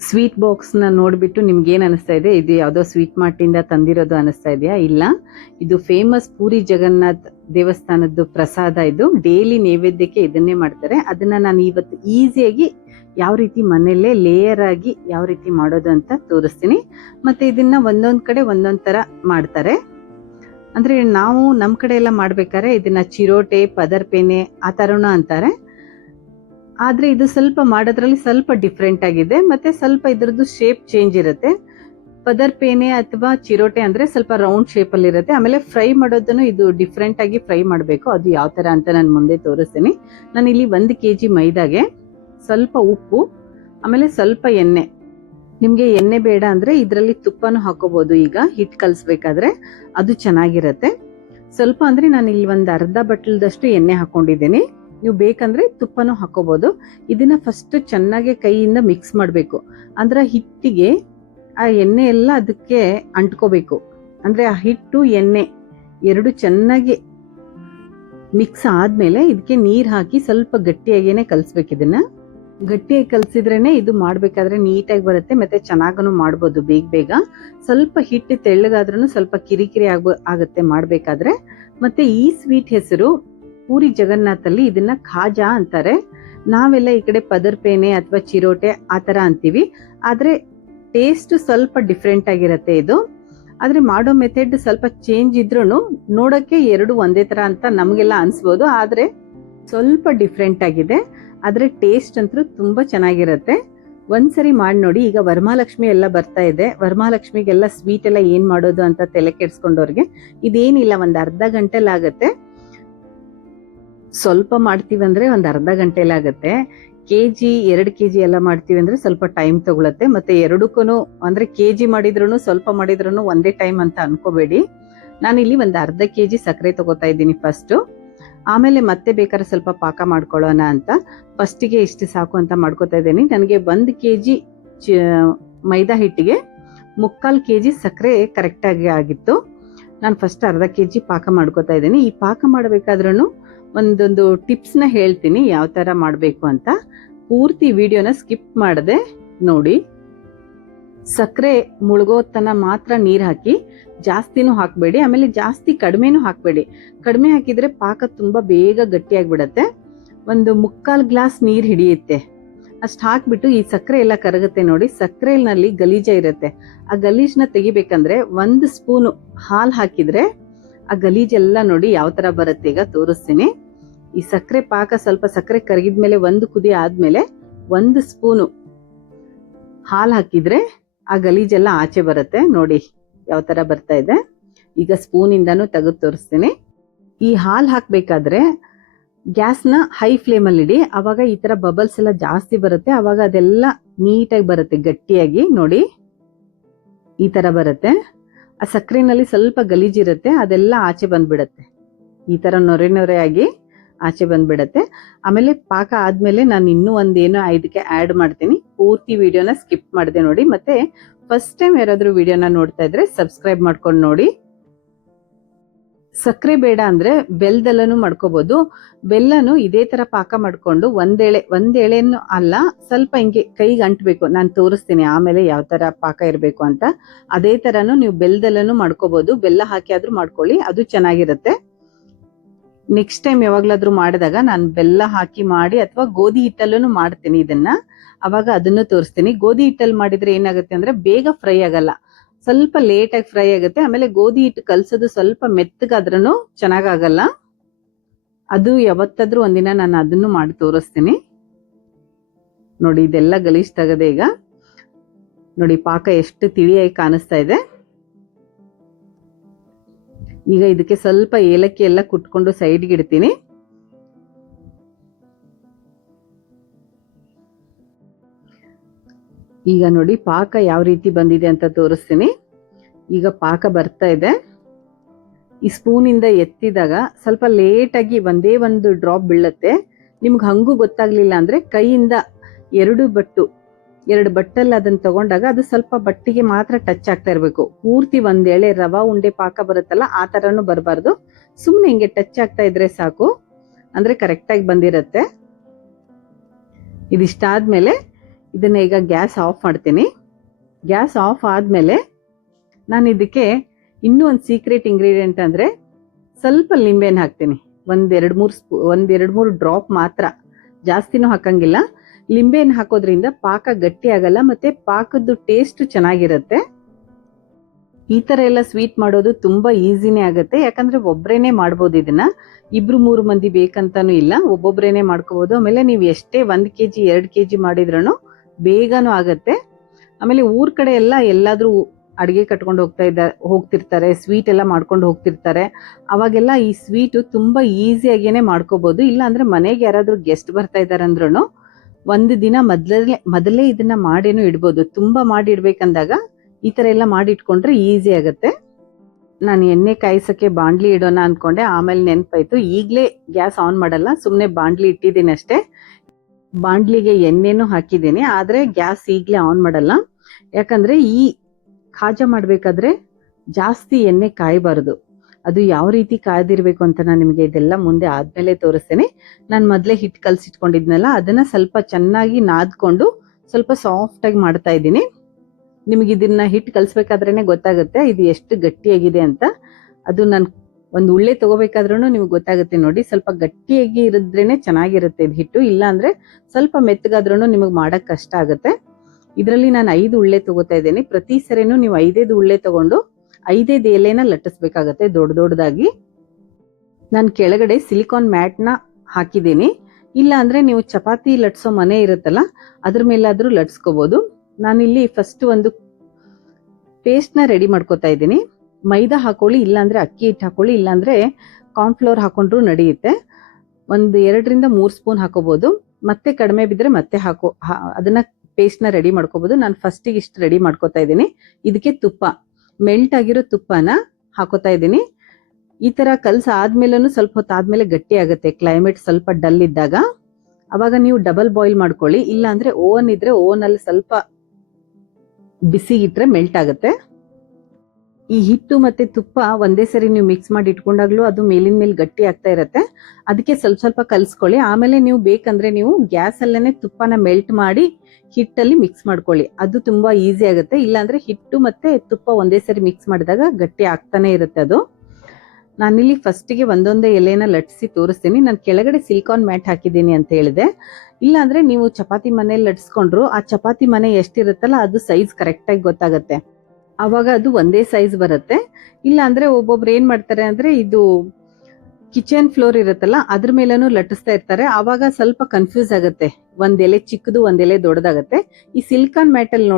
Sweet ಬಾಕ್ಸ್ನ ನೋಡಿಬಿಟ್ಟು ನಿಮ್ಗೆ ಏನು ಅನಿಸ್ತಾ ಇದೆ, ಇದು ಯಾವುದೋ ಸ್ವೀಟ್ ಮಾರ್ಟಿಂದ ತಂದಿರೋದು ಅನಿಸ್ತಾ ಇದೆಯಾ? ಇಲ್ಲ, ಇದು ಫೇಮಸ್ ಪೂರಿ ಜಗನ್ನಾಥ್ ದೇವಸ್ಥಾನದ್ದು ಪ್ರಸಾದ. ಇದು ಡೈಲಿ ನೈವೇದ್ಯಕ್ಕೆ ಇದನ್ನೇ ಮಾಡ್ತಾರೆ. ಅದನ್ನ ನಾನು ಇವತ್ತು ಈಸಿಯಾಗಿ ಯಾವ ರೀತಿ ಮನೆಯಲ್ಲೇ ಲೇಯರ್ ಆಗಿ ಯಾವ ರೀತಿ ಮಾಡೋದು ಅಂತ ತೋರಿಸ್ತೀನಿ. ಮತ್ತೆ ಇದನ್ನ ಒಂದೊಂದ್ ಕಡೆ ಒಂದೊಂದ್ ತರ ಮಾಡ್ತಾರೆ. ಅಂದ್ರೆ ನಾವು ನಮ್ಮ ಕಡೆ ಎಲ್ಲ ಮಾಡ್ಬೇಕಾದ್ರೆ ಇದನ್ನ ಚಿರೋಟೆ, ಪದರ್ಪೇನೆ ಆ ತರನು ಅಂತಾರೆ. ಆದ್ರೆ ಇದು ಸ್ವಲ್ಪ ಮಾಡೋದ್ರಲ್ಲಿ ಸ್ವಲ್ಪ ಡಿಫ್ರೆಂಟ್ ಆಗಿದೆ, ಮತ್ತೆ ಸ್ವಲ್ಪ ಇದ್ರದ್ದು ಶೇಪ್ ಚೇಂಜ್ ಇರುತ್ತೆ. ಪದರ್ಪೇನೆ ಅಥವಾ ಚಿರೋಟೆ ಅಂದ್ರೆ ಸ್ವಲ್ಪ ರೌಂಡ್ ಶೇಪ್ ಅಲ್ಲಿ ಇರುತ್ತೆ. ಆಮೇಲೆ ಫ್ರೈ ಮಾಡೋದನ್ನು ಇದು ಡಿಫ್ರೆಂಟ್ ಆಗಿ ಫ್ರೈ ಮಾಡಬೇಕು. ಅದು ಯಾವ ತರ ಅಂತ ನಾನು ಮುಂದೆ ತೋರಿಸ್ತೀನಿ. ನಾನು ಇಲ್ಲಿ 1 kg ಮೈದಾಗೆ ಸ್ವಲ್ಪ ಉಪ್ಪು, ಆಮೇಲೆ ಸ್ವಲ್ಪ ಎಣ್ಣೆ. ನಿಮ್ಗೆ ಎಣ್ಣೆ ಬೇಡ ಅಂದ್ರೆ ಇದರಲ್ಲಿ ತುಪ್ಪನೂ ಹಾಕೋಬಹುದು. ಈಗ ಹಿಟ್ಟು ಕಲಿಸ್ಬೇಕಾದ್ರೆ ಅದು ಚೆನ್ನಾಗಿರತ್ತೆ. ಸ್ವಲ್ಪ ಅಂದ್ರೆ ನಾನು ಇಲ್ಲಿ ಒಂದು ಅರ್ಧ ಬಟ್ಲದಷ್ಟು ಎಣ್ಣೆ ಹಾಕೊಂಡಿದ್ದೀನಿ. ನೀವು ಬೇಕಂದ್ರೆ ತುಪ್ಪನೂ ಹಾಕೋಬಹುದು. ಇದನ್ನ ಫಸ್ಟ್ ಚೆನ್ನಾಗಿ ಕೈಯಿಂದ ಮಿಕ್ಸ್ ಮಾಡಬೇಕು. ಅಂದ್ರೆ ಹಿಟ್ಟಿಗೆ ಆ ಎಣ್ಣೆ ಎಲ್ಲ ಅದಕ್ಕೆ ಅಂಟ್ಕೋಬೇಕು. ಅಂದ್ರೆ ಆ ಹಿಟ್ಟು ಎಣ್ಣೆ ಎರಡು ಚೆನ್ನಾಗಿ ಮಿಕ್ಸ್ ಆದ್ಮೇಲೆ ಇದಕ್ಕೆ ನೀರ್ ಹಾಕಿ ಸ್ವಲ್ಪ ಗಟ್ಟಿಯಾಗೇನೆ ಕಲ್ಸ್ಬೇಕು. ಇದನ್ನ ಗಟ್ಟಿಯಾಗಿ ಕಲ್ಸಿದ್ರೇನೆ ಇದು ಮಾಡ್ಬೇಕಾದ್ರೆ ನೀಟಾಗಿ ಬರುತ್ತೆ, ಮತ್ತೆ ಚೆನ್ನಾಗನು ಮಾಡ್ಬೋದು ಬೇಗ ಬೇಗ. ಸ್ವಲ್ಪ ಹಿಟ್ಟು ತೆಳ್ಳಗಾದ್ರೂ ಸ್ವಲ್ಪ ಕಿರಿಕಿರಿ ಆಗುತ್ತೆ ಮಾಡ್ಬೇಕಾದ್ರೆ. ಮತ್ತೆ ಈ ಸ್ವೀಟ್ ಹೆಸರು ಪೂರಿ ಜಗನ್ನಾಥ್ ಅಲ್ಲಿ ಇದನ್ನ ಖಾಜಾ ಅಂತಾರೆ. ನಾವೆಲ್ಲ ಈ ಕಡೆ ಪದರ್ಪೇನೆ ಅಥವಾ ಚಿರೋಟೆ ಆ ತರ ಅಂತೀವಿ. ಆದ್ರೆ ಟೇಸ್ಟ್ ಸ್ವಲ್ಪ ಡಿಫ್ರೆಂಟ್ ಆಗಿರತ್ತೆ ಇದು. ಆದ್ರೆ ಮಾಡೋ ಮೆಥಡ್ ಸ್ವಲ್ಪ ಚೇಂಜ್ ಇದ್ರೂ ನೋಡಕ್ಕೆ ಎರಡು ಒಂದೇ ತರ ಅಂತ ನಮ್ಗೆಲ್ಲ ಅನ್ಸ್ಬೋದು. ಆದ್ರೆ ಸ್ವಲ್ಪ ಡಿಫ್ರೆಂಟ್ ಆಗಿದೆ. ಆದ್ರೆ ಟೇಸ್ಟ್ ಅಂತೂ ತುಂಬಾ ಚೆನ್ನಾಗಿರತ್ತೆ. ಒಂದ್ಸರಿ ಮಾಡಿ ನೋಡಿ. ಈಗ ವರಮಹಾಲಕ್ಷ್ಮಿ ಎಲ್ಲ ಬರ್ತಾ ಇದೆ. ವರಮಹಾಲಕ್ಷ್ಮಿಗೆಲ್ಲ ಸ್ವೀಟ್ ಎಲ್ಲ ಏನ್ ಮಾಡೋದು ಅಂತ ತಲೆ ಕೆಡ್ಸ್ಕೊಂಡವ್ರಿಗೆ ಇದೇನಿಲ್ಲ, ಒಂದ್ ಅರ್ಧ ಗಂಟೆಲಾಗತ್ತೆ. ಸ್ವಲ್ಪ ಮಾಡ್ತೀವಿ ಅಂದ್ರೆ ಒಂದ್ ಅರ್ಧ ಗಂಟೆಲಾಗತ್ತೆ. ಕೆಜಿ 2 kg ಎಲ್ಲ ಮಾಡ್ತೀವಿ ಅಂದ್ರೆ ಸ್ವಲ್ಪ ಟೈಮ್ ತಗೊಳತ್ತೆ. ಮತ್ತೆ ಎರಡಕ್ಕೂ ಅಂದ್ರೆ ಕೆಜಿ ಮಾಡಿದ್ರು ಸ್ವಲ್ಪ ಮಾಡಿದ್ರು ಒಂದೇ ಟೈಮ್ ಅಂತ ಅನ್ಕೋಬೇಡಿ. ನಾನಿಲ್ಲಿ ಒಂದ್ ಅರ್ಧ kg ಸಕ್ಕರೆ ತಗೋತಾ ಇದ್ದೀನಿ ಫಸ್ಟ್. ಆಮೇಲೆ ಮತ್ತೆ ಬೇಕಾದ್ರೆ ಸ್ವಲ್ಪ ಪಾಕ ಮಾಡ್ಕೊಳ್ಳೋಣ ಅಂತ ಫಸ್ಟಿಗೆ ಇಷ್ಟು ಸಾಕು ಅಂತ ಮಾಡ್ಕೋತಾ ಇದ್ದೀನಿ. ನನಗೆ 1 kg ಮೈದಾ ಹಿಟ್ಟಿಗೆ 3/4 kg ಸಕ್ಕರೆ ಕರೆಕ್ಟ್ ಆಗಿ ಆಗಿತ್ತು. ನಾನು ಫಸ್ಟ್ ಅರ್ಧ kg ಪಾಕ ಮಾಡ್ಕೋತಾ ಇದ್ದೀನಿ. ಈ ಪಾಕ ಮಾಡಬೇಕಾದ್ರೂ ಒಂದೊಂದು ಟಿಪ್ಸ್ ನ ಹೇಳ್ತೀನಿ ಯಾವ ತರ ಮಾಡ್ಬೇಕು ಅಂತ. ಪೂರ್ತಿ ವಿಡಿಯೋನ ಸ್ಕಿಪ್ ಮಾಡದೆ ನೋಡಿ. ಸಕ್ಕರೆ ಮುಳುಗೋತನ ಮಾತ್ರ ನೀರ್ ಹಾಕಿ, ಜಾಸ್ತಿನೂ ಹಾಕ್ಬೇಡಿ, ಆಮೇಲೆ ಜಾಸ್ತಿ ಕಡಿಮೆನೂ ಹಾಕ್ಬೇಡಿ. ಕಡಿಮೆ ಹಾಕಿದ್ರೆ ಪಾಕ ತುಂಬಾ ಬೇಗ ಗಟ್ಟಿಯಾಗ್ಬಿಡತ್ತೆ. ಒಂದು 3/4 ಗ್ಲಾಸ್ ನೀರ್ ಹಿಡಿಯುತ್ತೆ ಅಷ್ಟ್ ಹಾಕ್ಬಿಟ್ಟು ಈ ಸಕ್ಕರೆ ಎಲ್ಲ ಕರಗುತ್ತೆ ನೋಡಿ. ಸಕ್ಕರೆನಲ್ಲಿ ಗಲೀಜ ಇರುತ್ತೆ. ಆ ಗಲೀಜ್ನ ತೆಗಿಬೇಕಂದ್ರೆ 1 ಸ್ಪೂನು ಹಾಲ್ ಹಾಕಿದ್ರೆ ಆ ಗಲೀಜೆಲ್ಲ ನೋಡಿ ಯಾವ ತರ ಬರುತ್ತೆ. ಈಗ ತೋರಿಸ್ತೀನಿ. ಈ ಸಕ್ಕರೆ ಪಾಕ ಸ್ವಲ್ಪ ಸಕ್ಕರೆ ಕರಗಿದ್ಮೇಲೆ 1 ಕುದಿ ಆದ್ಮೇಲೆ 1 ಸ್ಪೂನು ಹಾಲ್ ಹಾಕಿದ್ರೆ ಆ ಗಲೀಜೆಲ್ಲ ಆಚೆ ಬರುತ್ತೆ ನೋಡಿ ಯಾವ ತರ ಬರ್ತಾ ಇದೆ. ಈಗ ಸ್ಪೂನ್ ಇಂದಾನು ತೆಗೆದು ತೋರಿಸ್ತೀನಿ. ಈ ಹಾಲ್ ಹಾಕ್ಬೇಕಾದ್ರೆ ಗ್ಯಾಸ್ನ ಹೈ ಫ್ಲೇಮ್ ಅಲ್ಲಿ ಇಡಿ. ಅವಾಗ ಈ ತರ ಬಬಲ್ಸ್ ಎಲ್ಲ ಜಾಸ್ತಿ ಬರುತ್ತೆ. ಅವಾಗ ಅದೆಲ್ಲ ನೀಟಾಗಿ ಬರುತ್ತೆ ಗಟ್ಟಿಯಾಗಿ. ನೋಡಿ ಈ ತರ ಬರುತ್ತೆ. ಆ ಸಕ್ಕರೆನಲ್ಲಿ ಸ್ವಲ್ಪ ಗಲೀಜಿರುತ್ತೆ, ಅದೆಲ್ಲ ಆಚೆ ಬಂದ್ಬಿಡತ್ತೆ. ಈ ತರ ನೊರೆ ನೊರೆ ಆಗಿ ಆಚೆ ಬಂದ್ಬಿಡತ್ತೆ. ಆಮೇಲೆ ಪಾಕ ಆದ್ಮೇಲೆ ನಾನು ಇನ್ನೂ ಒಂದೇನೋ ಇದಕ್ಕೆ ಆಡ್ ಮಾಡ್ತೀನಿ. ಪೂರ್ತಿ ವಿಡಿಯೋನ ಸ್ಕಿಪ್ ಮಾಡಿದೆ ನೋಡಿ. ಮತ್ತೆ ಫಸ್ಟ್ ಟೈಮ್ ಯಾರಾದ್ರೂ ವಿಡಿಯೋನ ನೋಡ್ತಾ ಇದ್ರೆ ಸಬ್ಸ್ಕ್ರೈಬ್ ಮಾಡ್ಕೊಂಡು ನೋಡಿ. ಸಕ್ಕರೆ ಬೇಡ ಅಂದ್ರೆ ಬೆಲ್ಲದಲ್ಲೂ ಮಾಡ್ಕೋಬಹುದು. ಬೆಲ್ಲನು ಇದೇ ತರ ಪಾಕ ಮಾಡ್ಕೊಂಡು ಒಂದೇಳೆನು ಅಲ್ಲ, ಸ್ವಲ್ಪ ಹಿಂಗೆ ಕೈಗೆ ಅಂಟ್ಬೇಕು. ನಾನು ತೋರಿಸ್ತೀನಿ ಆಮೇಲೆ ಯಾವ ತರ ಪಾಕ ಇರಬೇಕು ಅಂತ. ಅದೇ ತರನು ನೀವು ಬೆಲ್ಲದಲ್ಲೂ ಮಾಡ್ಕೋಬಹುದು. ಬೆಲ್ಲ ಹಾಕಿ ಆದ್ರೂ ಮಾಡ್ಕೊಳ್ಳಿ, ಅದು ಚೆನ್ನಾಗಿರುತ್ತೆ. ನೆಕ್ಸ್ಟ್ ಟೈಮ್ ಯಾವಾಗ್ಲಾದ್ರೂ ಮಾಡಿದಾಗ ನಾನು ಬೆಲ್ಲ ಹಾಕಿ ಮಾಡಿ ಅಥವಾ ಗೋಧಿ ಹಿಟ್ಟಲ್ಲೂ ಮಾಡ್ತೀನಿ ಇದನ್ನ. ಅವಾಗ ಅದನ್ನು ತೋರಿಸ್ತೀನಿ. ಗೋಧಿ ಹಿಟ್ಟಲ್ಲಿ ಮಾಡಿದ್ರೆ ಏನಾಗುತ್ತೆ ಅಂದ್ರೆ ಬೇಗ ಫ್ರೈ ಆಗಲ್ಲ, ಸ್ವಲ್ಪ ಲೇಟ್ ಆಗಿ ಫ್ರೈ ಆಗುತ್ತೆ. ಆಮೇಲೆ ಗೋಧಿ ಹಿಟ್ಟು ಕಲ್ಸೋದು ಸ್ವಲ್ಪ ಮೆತ್ತಗಾದ್ರೂ ಚೆನ್ನಾಗಾಗಲ್ಲ. ಅದು ಯಾವತ್ತಾದ್ರೂ ಒಂದಿನ ನಾನು ಅದನ್ನು ಮಾಡಿ ತೋರಿಸ್ತೀನಿ ನೋಡಿ. ಇದೆಲ್ಲ ಗಲೀಜ್ ತೆಗದೆ. ಈಗ ನೋಡಿ ಪಾಕ ಎಷ್ಟು ತಿಳಿಯಾಗಿ ಕಾಣಿಸ್ತಾ ಇದೆ. ಈಗ ಇದಕ್ಕೆ ಸ್ವಲ್ಪ ಏಲಕ್ಕಿ ಎಲ್ಲ ಕುಟ್ಕೊಂಡು ಸೈಡ್ಗೆ ಇಡ್ತೀನಿ. ಈಗ ನೋಡಿ ಪಾಕ ಯಾವ ರೀತಿ ಬಂದಿದೆ ಅಂತ ತೋರಿಸ್ತೀನಿ. ಈಗ ಪಾಕ ಬರ್ತಾ ಇದೆ. ಈ ಸ್ಪೂನ್ ಇಂದ ಎತ್ತಿದಾಗ ಸ್ವಲ್ಪ ಲೇಟ್ ಆಗಿ ಒಂದೇ ಒಂದು ಡ್ರಾಪ್ ಬೀಳುತ್ತೆ. ನಿಮ್ಗೆ ಹಂಗೂ ಗೊತ್ತಾಗ್ಲಿಲ್ಲ ಅಂದ್ರೆ ಕೈಯಿಂದ 2 ಬಟ್ಟಲ್ಲಿ ಅದನ್ನ ತಗೊಂಡಾಗ ಅದು ಸ್ವಲ್ಪ ಬಟ್ಟಿಗೆ ಮಾತ್ರ ಟಚ್ ಆಗ್ತಾ ಇರ್ಬೇಕು. ಪೂರ್ತಿ ಒಂದೇಳೆ ರವಾ ಉಂಡೆ ಪಾಕ ಬರುತ್ತಲ್ಲ ಆ ತರನು ಬರಬಾರ್ದು. ಸುಮ್ನೆ ಹಿಂಗೆ ಟಚ್ ಆಗ್ತಾ ಇದ್ರೆ ಸಾಕು, ಅಂದ್ರೆ ಕರೆಕ್ಟ್ ಆಗಿ ಬಂದಿರತ್ತೆ. ಇದಿಷ್ಟಾದ್ಮೇಲೆ ಇದನ್ನ ಈಗ ಗ್ಯಾಸ್ ಆಫ್ ಮಾಡ್ತೀನಿ. ಗ್ಯಾಸ್ ಆಫ್ ಆದಮೇಲೆ ನಾನು ಇದಕ್ಕೆ ಇನ್ನೂ ಒಂದು ಸೀಕ್ರೆಟ್ ಇಂಗ್ರೀಡಿಯೆಂಟ್ ಅಂದರೆ ಸ್ವಲ್ಪ ಲಿಂಬೆನ ಹಾಕ್ತೀನಿ. ಒಂದೆರಡು ಮೂರು ಡ್ರಾಪ್ ಮಾತ್ರ, ಜಾಸ್ತಿನೂ ಹಾಕಂಗಿಲ್ಲ. ಲಿಂಬೆನ ಹಾಕೋದ್ರಿಂದ ಪಾಕ ಗಟ್ಟಿ ಆಗಲ್ಲ ಮತ್ತು ಪಾಕದ್ದು ಟೇಸ್ಟ್ ಚೆನ್ನಾಗಿರುತ್ತೆ. ಈ ಥರ ಎಲ್ಲ ಸ್ವೀಟ್ ಮಾಡೋದು ತುಂಬ ಈಸಿನೇ ಆಗುತ್ತೆ, ಯಾಕಂದರೆ ಒಬ್ಬರೇನೆ ಮಾಡ್ಬೋದು. ಇದನ್ನು 2-3 ಮಂದಿ ಬೇಕಂತನೂ ಇಲ್ಲ, ಒಬ್ಬೊಬ್ಬರೇನೆ ಮಾಡ್ಕೋಬೋದು. ಆಮೇಲೆ ನೀವು ಎಷ್ಟೇ 1 kg 2 kg ಮಾಡಿದ್ರೂ ಬೇಗನೂ ಆಗುತ್ತೆ. ಆಮೇಲೆ ಊರ ಕಡೆ ಎಲ್ಲಾದರೂ ಅಡುಗೆ ಕಟ್ಕೊಂಡು ಹೋಗ್ತಿರ್ತಾರೆ, ಸ್ವೀಟ್ ಎಲ್ಲ ಮಾಡ್ಕೊಂಡು ಹೋಗ್ತಿರ್ತಾರೆ. ಅವಾಗೆಲ್ಲ ಈ ಸ್ವೀಟು ತುಂಬ ಈಸಿಯಾಗೇನೆ ಮಾಡ್ಕೋಬೋದು. ಇಲ್ಲ ಅಂದರೆ ಮನೆಗೆ ಯಾರಾದರೂ ಗೆಸ್ಟ್ ಬರ್ತಾ ಇದ್ದಾರೆ ಅಂದ್ರೂ 1 ದಿನ ಮೊದಲೇ ಇದನ್ನು ಮಾಡೇನೂ ಇಡ್ಬೋದು. ತುಂಬ ಮಾಡಿ ಇಡ್ಬೇಕಂದಾಗ ಈ ಥರ ಎಲ್ಲ ಮಾಡಿ ಇಟ್ಕೊಂಡ್ರೆ ಈಸಿ ಆಗುತ್ತೆ. ನಾನು ಎಣ್ಣೆ ಕಾಯಿಸೋಕ್ಕೆ ಬಾಣಲಿ ಇಡೋಣ ಅಂದ್ಕೊಂಡೆ, ಆಮೇಲೆ ನೆನಪಾಯಿತು ಈಗಲೇ ಗ್ಯಾಸ್ ಆನ್ ಮಾಡಲ್ಲ, ಸುಮ್ಮನೆ ಬಾಣಲಿ ಇಟ್ಟಿದ್ದೀನಿ ಅಷ್ಟೇ. ಬಾಣಲಿಗೆ ಎಣ್ಣೆನೂ ಹಾಕಿದ್ದೀನಿ, ಆದರೆ ಗ್ಯಾಸ್ ಈಗಲೇ ಆನ್ ಮಾಡಲ್ಲ. ಯಾಕಂದರೆ ಈ ಖಾಜಾ ಮಾಡಬೇಕಾದ್ರೆ ಜಾಸ್ತಿ ಎಣ್ಣೆ ಕಾಯಬಾರ್ದು. ಅದು ಯಾವ ರೀತಿ ಕಾಯ್ದಿರಬೇಕು ಅಂತ ನಾನು ನಿಮಗೆ ಇದೆಲ್ಲ ಮುಂದೆ ಆದಮೇಲೆ ತೋರಿಸ್ತೇನೆ. ನಾನು ಮೊದಲೇ ಹಿಟ್ಟು ಕಲಸಿಟ್ಕೊಂಡಿದ್ನಲ್ಲ, ಅದನ್ನು ಸ್ವಲ್ಪ ಚೆನ್ನಾಗಿ ನಾದ್ಕೊಂಡು ಸ್ವಲ್ಪ ಸಾಫ್ಟಾಗಿ ಮಾಡ್ತಾ ಇದ್ದೀನಿ. ನಿಮಗೆ ಇದನ್ನ ಹಿಟ್ಟು ಕಲಿಸ್ಬೇಕಾದ್ರೇ ಗೊತ್ತಾಗುತ್ತೆ ಇದು ಎಷ್ಟು ಗಟ್ಟಿಯಾಗಿದೆ ಅಂತ. ಅದು ನಾನು ಒಂದು ಉಳ್ಳೆ ತಗೋಬೇಕಾದ್ರೂ ನಿಮ್ಗೆ ಗೊತ್ತಾಗುತ್ತೆ ನೋಡಿ. ಸ್ವಲ್ಪ ಗಟ್ಟಿಯಾಗಿ ಇರಿದ್ರೇನೆ ಚೆನ್ನಾಗಿರುತ್ತೆ ಇದು ಹಿಟ್ಟು, ಇಲ್ಲ ಅಂದರೆ ಸ್ವಲ್ಪ ಮೆತ್ತಗಾದ್ರೂ ನಿಮಗೆ ಮಾಡೋಕ್ಕೆ ಕಷ್ಟ ಆಗುತ್ತೆ. ಇದರಲ್ಲಿ ನಾನು 5 ಉಳ್ಳೆ ತಗೋತಾ ಇದ್ದೀನಿ. ಪ್ರತಿ ಸರಿನೂ ನೀವು 5 ಉಳ್ಳೆ ತಗೊಂಡು 5 ಎಲೆನ ಲಟ್ಟಿಸ್ಬೇಕಾಗತ್ತೆ ದೊಡ್ಡದಾಗಿ. ನಾನು ಕೆಳಗಡೆ ಸಿಲಿಕಾನ್ ಮ್ಯಾಟ್ನ ಹಾಕಿದ್ದೀನಿ. ಇಲ್ಲ ಅಂದರೆ ನೀವು ಚಪಾತಿ ಲಟ್ಸೋ ಮನೆ ಇರುತ್ತಲ್ಲ, ಅದ್ರ ಮೇಲಾದರೂ ಲಟ್ಸ್ಕೋಬೋದು. ನಾನಿಲ್ಲಿ ಫಸ್ಟ್ ಒಂದು ಪೇಸ್ಟ್ನ ರೆಡಿ ಮಾಡ್ಕೋತಾ ಇದ್ದೀನಿ. ಮೈದಾ ಹಾಕೊಳ್ಳಿ, ಇಲ್ಲಾಂದರೆ ಅಕ್ಕಿ ಹಿಟ್ಟು ಹಾಕೊಳ್ಳಿ, ಇಲ್ಲಾಂದರೆ ಕಾರ್ನ್ಫ್ಲೋರ್ ಹಾಕೊಂಡ್ರೂ ನಡೆಯುತ್ತೆ. 2-3 ಸ್ಪೂನ್ ಹಾಕೋಬೋದು. ಮತ್ತೆ ಕಡಿಮೆ ಬಿದ್ದರೆ ಮತ್ತೆ ಅದನ್ನು ಪೇಸ್ಟ್ನ ರೆಡಿ ಮಾಡ್ಕೋಬೋದು. ನಾನು ಫಸ್ಟಿಗೆ ಇಷ್ಟು ರೆಡಿ ಮಾಡ್ಕೋತಾ ಇದ್ದೀನಿ. ಇದಕ್ಕೆ ಮೆಲ್ಟ್ ಆಗಿರೋ ತುಪ್ಪನ ಹಾಕೋತಾ ಇದ್ದೀನಿ. ಈ ಥರ ಆದ್ಮೇಲೂ ಸ್ವಲ್ಪ ಹೊತ್ತಾದ್ಮೇಲೆ ಗಟ್ಟಿ ಆಗುತ್ತೆ, ಕ್ಲೈಮೇಟ್ ಸ್ವಲ್ಪ ಡಲ್ ಇದ್ದಾಗ. ಅವಾಗ ನೀವು ಡಬಲ್ ಬಾಯ್ಲ್ ಮಾಡ್ಕೊಳ್ಳಿ, ಇಲ್ಲ ಅಂದರೆ ಓವನ್ ಇದ್ರೆ ಓವನಲ್ಲಿ ಸ್ವಲ್ಪ ಬಿಸಿ ಇಟ್ಟರೆ ಮೆಲ್ಟ್ ಆಗುತ್ತೆ. ಈ ಹಿಟ್ಟು ಮತ್ತೆ ತುಪ್ಪ ಒಂದೇ ಸರಿ ನೀವು ಮಿಕ್ಸ್ ಮಾಡಿ ಇಟ್ಕೊಂಡಾಗ್ಲೂ ಅದು ಮೇಲಿನ ಮೇಲೆ ಗಟ್ಟಿ ಆಗ್ತಾ ಇರುತ್ತೆ. ಅದಕ್ಕೆ ಸ್ವಲ್ಪ ಕಲಿಸ್ಕೊಳ್ಳಿ. ಆಮೇಲೆ ನೀವು ಬೇಕಂದ್ರೆ ನೀವು ಗ್ಯಾಸಲ್ಲೇ ತುಪ್ಪನ ಮೆಲ್ಟ್ ಮಾಡಿ ಹಿಟ್ಟಲ್ಲಿ ಮಿಕ್ಸ್ ಮಾಡ್ಕೊಳ್ಳಿ, ಅದು ತುಂಬಾ ಈಸಿ ಆಗುತ್ತೆ. ಇಲ್ಲಾಂದ್ರೆ ಹಿಟ್ಟು ಮತ್ತೆ ತುಪ್ಪ ಒಂದೇ ಸರಿ ಮಿಕ್ಸ್ ಮಾಡಿದಾಗ ಗಟ್ಟಿ ಆಗ್ತಾನೆ ಇರುತ್ತೆ ಅದು. ನಾನಿಲ್ಲಿ ಫಸ್ಟಿಗೆ ಒಂದೊಂದೇ ಎಲೆನ ಲಟ್ಸಿ ತೋರಿಸ್ತೀನಿ. ನಾನು ಕೆಳಗಡೆ ಸಿಲಿಕಾನ್ ಮ್ಯಾಟ್ ಹಾಕಿದ್ದೀನಿ ಅಂತ ಹೇಳಿದೆ. ಇಲ್ಲಾಂದ್ರೆ ನೀವು ಚಪಾತಿ ಮನೆಯಲ್ಲಿ ಲಟ್ಸ್ಕೊಂಡ್ರು ಆ ಚಪಾತಿ ಮನೆ ಎಷ್ಟಿರುತ್ತಲ್ಲ ಅದು ಸೈಜ್ ಕರೆಕ್ಟಾಗಿ ಗೊತ್ತಾಗುತ್ತೆ, ಅವಾಗ ಅದು ಒಂದೇ ಸೈಜ್ ಬರುತ್ತೆ. ಇಲ್ಲ ಅಂದ್ರೆ ಒಬ್ಬೊಬ್ರು ಏನ್ ಮಾಡ್ತಾರೆ ಅಂದ್ರೆ ಇದು ಕಿಚನ್ ಫ್ಲೋರ್ ಇರುತ್ತಲ್ಲ ಅದ್ರ ಮೇಲೂ ಲಟ್ಟಿಸ್ತಾ ಇರ್ತಾರೆ, ಆವಾಗ ಸ್ವಲ್ಪ ಕನ್ಫ್ಯೂಸ್ ಆಗುತ್ತೆ. ಒಂದ್ ಎಲೆ ಚಿಕ್ಕದು ಒಂದ್ ಎಲೆ ದೊಡ್ಡದಾಗತ್ತೆ. ಈ ಸಿಲಿಕಾನ್ ಮ್ಯಾಟ್ ಅಲ್ಲಿ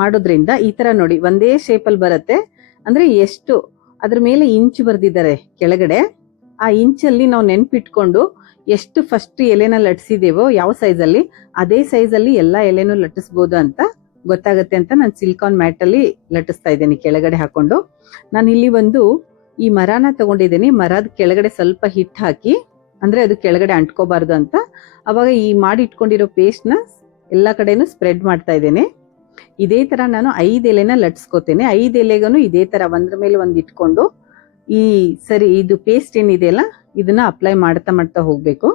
ಮಾಡೋದ್ರಿಂದ ಈ ತರ ನೋಡಿ ಒಂದೇ ಶೇಪ್ ಅಲ್ಲಿ ಬರುತ್ತೆ. ಅಂದ್ರೆ ಎಷ್ಟು ಅದ್ರ ಮೇಲೆ ಇಂಚ್ ಬರ್ದಿದ್ದಾರೆ ಕೆಳಗಡೆ, ಆ ಇಂಚಲ್ಲಿ ನಾವು ನೆನ್ಪಿಟ್ಕೊಂಡು ಎಷ್ಟು ಫಸ್ಟ್ ಎಲೆನ ಲಟ್ಸಿದೇವೋ ಯಾವ ಸೈಜಲ್ಲಿ ಅದೇ ಸೈಜಲ್ಲಿ ಎಲ್ಲಾ ಎಲೆನೂ ಲಟ್ಟಿಸ್ಬೋದು ಅಂತ ಗೊತ್ತಾಗುತ್ತೆ ಅಂತ ನಾನು ಸಿಲಿಕಾನ್ ಮ್ಯಾಟ್ ಅಲ್ಲಿ ಲಟ್ಟಿಸ್ತಾ ಇದ್ದೀನಿ ಕೆಳಗಡೆ ಹಾಕೊಂಡು. ನಾನು ಇಲ್ಲಿ ಈ ಮರನ ತಗೊಂಡಿದ್ದೀನಿ. ಮರದ ಕೆಳಗಡೆ ಸ್ವಲ್ಪ ಹಿಟ್ಟು ಹಾಕಿ, ಅಂದ್ರೆ ಅದು ಕೆಳಗಡೆ ಅಂಟ್ಕೋಬಾರ್ದು ಅಂತ, ಅವಾಗ ಈ ಮಾಡಿ ಇಟ್ಕೊಂಡಿರೋ ಪೇಸ್ಟ್ ನ ಎಲ್ಲಾ ಕಡೆನೂ ಸ್ಪ್ರೆಡ್ ಮಾಡ್ತಾ ಇದ್ದೇನೆ. ಇದೇ ತರ ನಾನು 5 ಎಲೆನ ಲಟ್ಸ್ಕೋತೇನೆ. 5 ಎಲೆಗೂ ಇದೇ ತರ ಒಂದ್ರ ಮೇಲೆ ಒಂದ್ ಇಟ್ಕೊಂಡು ಇದು ಪೇಸ್ಟ್ ಏನಿದೆಯಲ್ಲ ಇದನ್ನ ಅಪ್ಲೈ ಮಾಡ್ತಾ ಹೋಗ್ಬೇಕು.